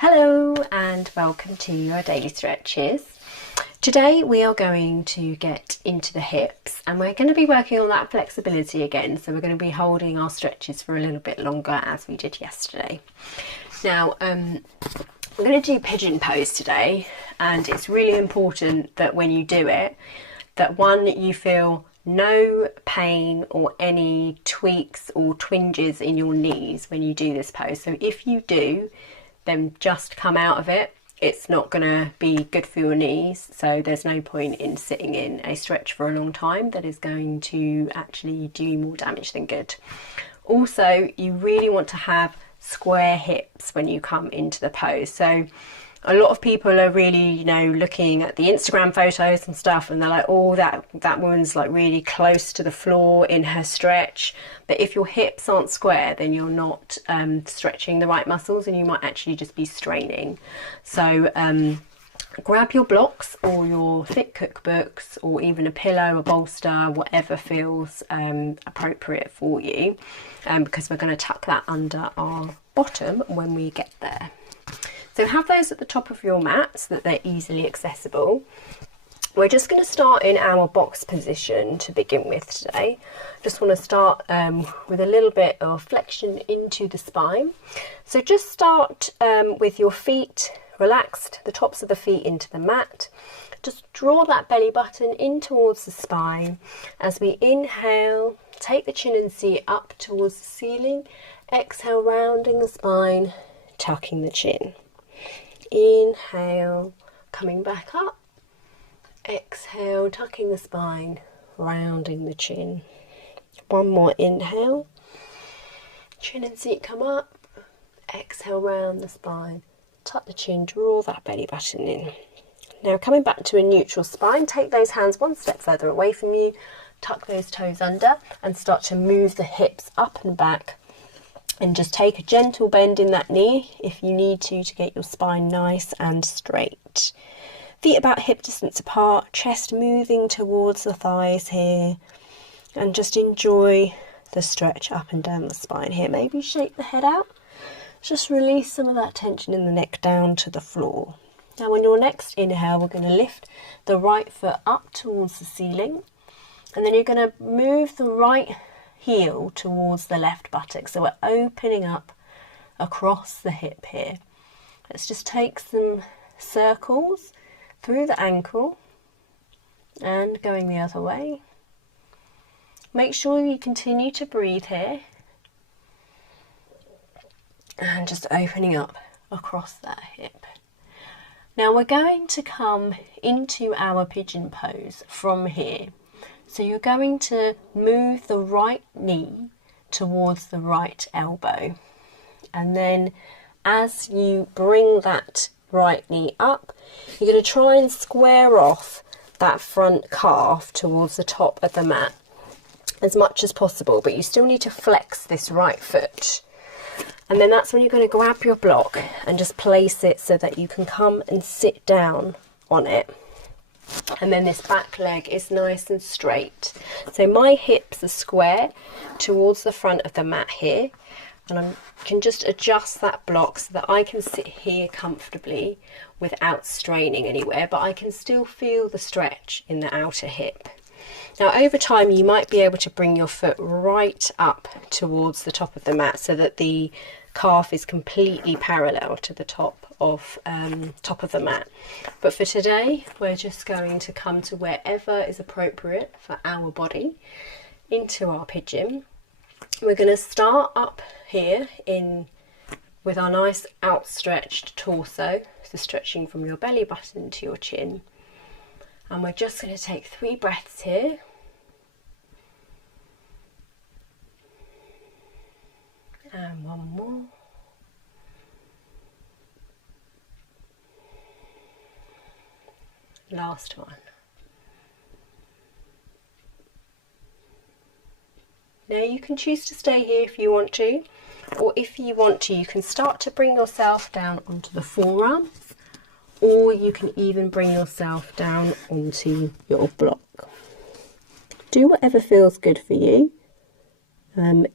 Hello and welcome to your daily stretches. Today we are going to get into the hips and we're going to be working on that flexibility again. So we're going to be holding our stretches for a little bit longer as we did yesterday. Now I'm going to do pigeon pose today, and it's really important that when you do it, that one, you feel no pain or any tweaks or twinges in your knees when you do this pose. So if you do, then just come out of it. It's not going to be good for your knees, so there's no point in sitting in a stretch for a long time that is going to actually do you more damage than good. Also, you really want to have square hips when you come into the pose. So a lot of people are really, looking at the Instagram photos and stuff, and they're like, oh, that woman's like really close to the floor in her stretch. But if your hips aren't square, then you're not stretching the right muscles, and you might actually just be straining. So grab your blocks or your thick cookbooks, or even a pillow, a bolster, whatever feels appropriate for you, because we're going to tuck that under our bottom when we get there. So have those at the top of your mat so that they're easily accessible. We're just going to start in our box position to begin with today. Just want to start with a little bit of flexion into the spine. So just start with your feet relaxed, the tops of the feet into the mat. Just draw that belly button in towards the spine. As we inhale, take the chin and seat up towards the ceiling. Exhale, rounding the spine, tucking the chin. Inhale, coming back up. Exhale, tucking the spine, rounding the chin. One more inhale. Chin and seat come up. Exhale, round the spine. Tuck the chin, draw that belly button in. Now coming back to a neutral spine, take those hands one step further away from you. Tuck those toes under and start to move the hips up and back. And just take a gentle bend in that knee if you need to get your spine nice and straight. Feet about hip distance apart, chest moving towards the thighs here. And just enjoy the stretch up and down the spine here. Maybe shake the head out. Just release some of that tension in the neck down to the floor. Now on your next inhale, we're going to lift the right foot up towards the ceiling. And then you're going to move the right heel towards the left buttock. So we're opening up across the hip here. Let's just take some circles through the ankle and going the other way. Make sure you continue to breathe here and just opening up across that hip. Now we're going to come into our pigeon pose from here. So you're going to move the right knee towards the right elbow. And then as you bring that right knee up, you're going to try and square off that front calf towards the top of the mat as much as possible. But you still need to flex this right foot. And then that's when you're going to grab your block and just place it so that you can come and sit down on it. And then this back leg is nice and straight. So my hips are square towards the front of the mat here. And I can just adjust that block so that I can sit here comfortably without straining anywhere. But I can still feel the stretch in the outer hip. Now over time you might be able to bring your foot right up towards the top of the mat so that the calf is completely parallel to the top of the mat. But for today we're just going to come to wherever is appropriate for our body into our pigeon. We're going to start up here with our nice outstretched torso, so stretching from your belly button to your chin. And we're just going to take 3 breaths here. And one more. Last one. Now you can choose to stay here if you want to, or if you want to, you can start to bring yourself down onto the forearms, or you can even bring yourself down onto your block. Do whatever feels good for you.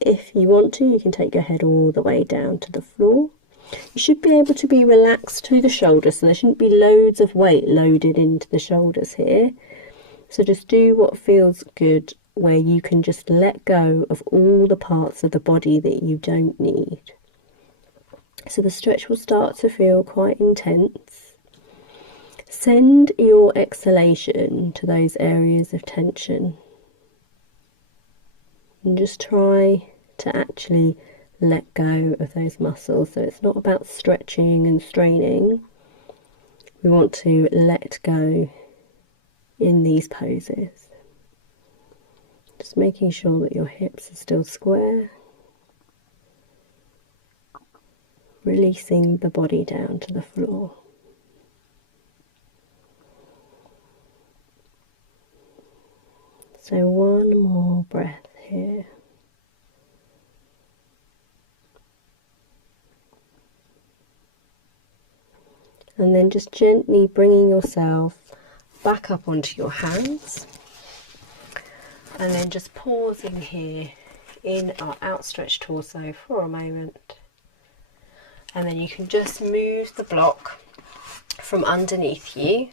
If you want to, you can take your head all the way down to the floor. You should be able to be relaxed through the shoulders, so there shouldn't be loads of weight loaded into the shoulders here. So just do what feels good, where you can just let go of all the parts of the body that you don't need. So the stretch will start to feel quite intense. Send your exhalation to those areas of tension. And just try to actually let go of those muscles. So it's not about stretching and straining. We want to let go in these poses. Just making sure that your hips are still square. Releasing the body down to the floor. So one more breath here. And then just gently bringing yourself back up onto your hands. And then just pausing here in our outstretched torso for a moment. And then you can just move the block from underneath you.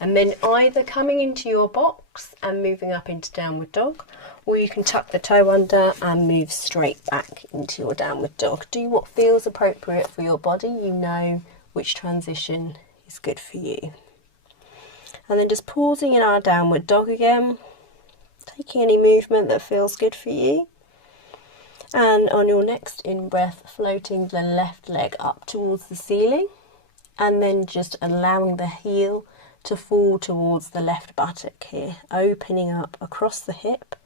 And then either coming into your box and moving up into downward dog, or you can tuck the toe under and move straight back into your downward dog. Do what feels appropriate for your body. You know which transition is good for you. And then just pausing in our downward dog again, taking any movement that feels good for you. And on your next in-breath, floating the left leg up towards the ceiling, and then just allowing the heel to fall towards the left buttock here, opening up across the hip,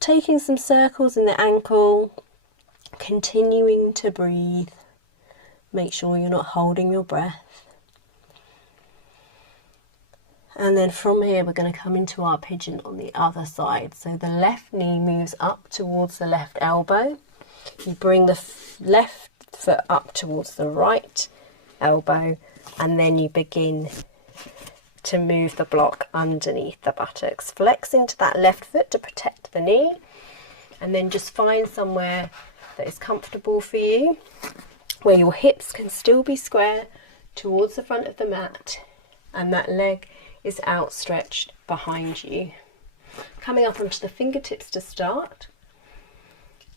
taking some circles in the ankle, continuing to breathe. Make sure you're not holding your breath. And then from here we're going to come into our pigeon on the other side. So the left knee moves up towards the left elbow. You bring the left foot up towards the right elbow, and then you begin to move the block underneath the buttocks. Flex into that left foot to protect the knee, and then just find somewhere that is comfortable for you, where your hips can still be square towards the front of the mat and that leg is outstretched behind you. Coming up onto the fingertips to start,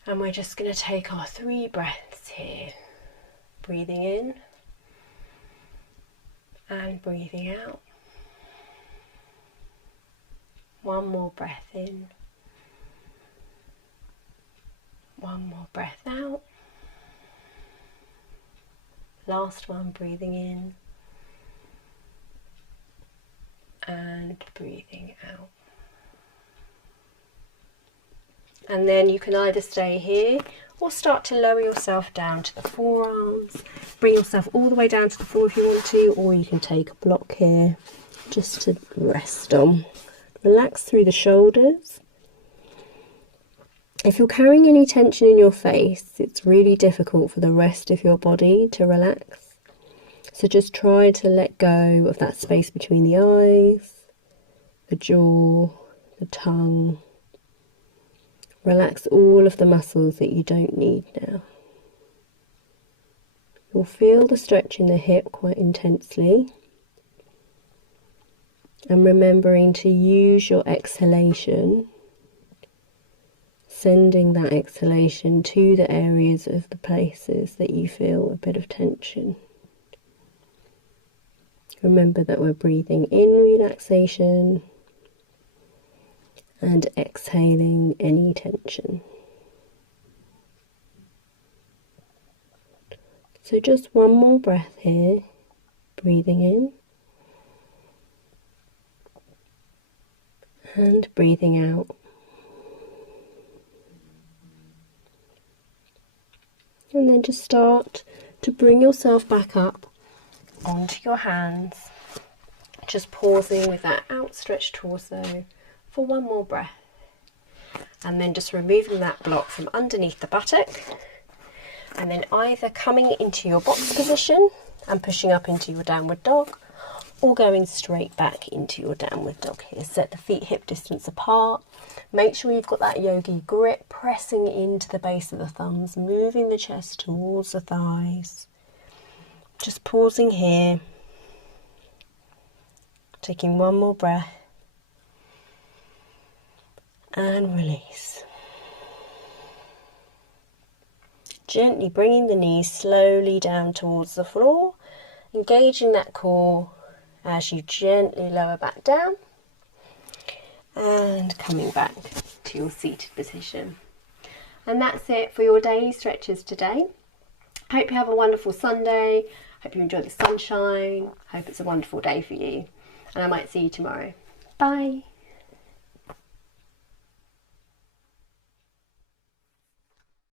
and we're just going to take our 3 breaths here. Breathing in and breathing out. One more breath in. One more breath out. Last one, breathing in and breathing out. And then you can either stay here or start to lower yourself down to the forearms. Bring yourself all the way down to the floor if you want to, or you can take a block here just to rest on. Relax through the shoulders. If you're carrying any tension in your face, it's really difficult for the rest of your body to relax. So just try to let go of that space between the eyes, the jaw, the tongue. Relax all of the muscles that you don't need now. You'll feel the stretch in the hip quite intensely. And remembering to use your exhalation, sending that exhalation to the areas of the places that you feel a bit of tension. Remember that we're breathing in relaxation and exhaling any tension. So just one more breath here, breathing in and breathing out. And then just start to bring yourself back up onto your hands, just pausing with that outstretched torso for one more breath, and then just removing that block from underneath the buttock, and then either coming into your box position and pushing up into your downward dog, or going straight back into your downward dog here. Set the feet hip distance apart. Make sure you've got that yogi grip, pressing into the base of the thumbs, moving the chest towards the thighs. Just pausing here, taking one more breath and release. Gently bringing the knees slowly down towards the floor, engaging that core as you gently lower back down and coming back to your seated position. And that's it for your daily stretches today. Hope you have a wonderful Sunday. Hope you enjoy the sunshine. Hope it's a wonderful day for you. And I might see you tomorrow. Bye.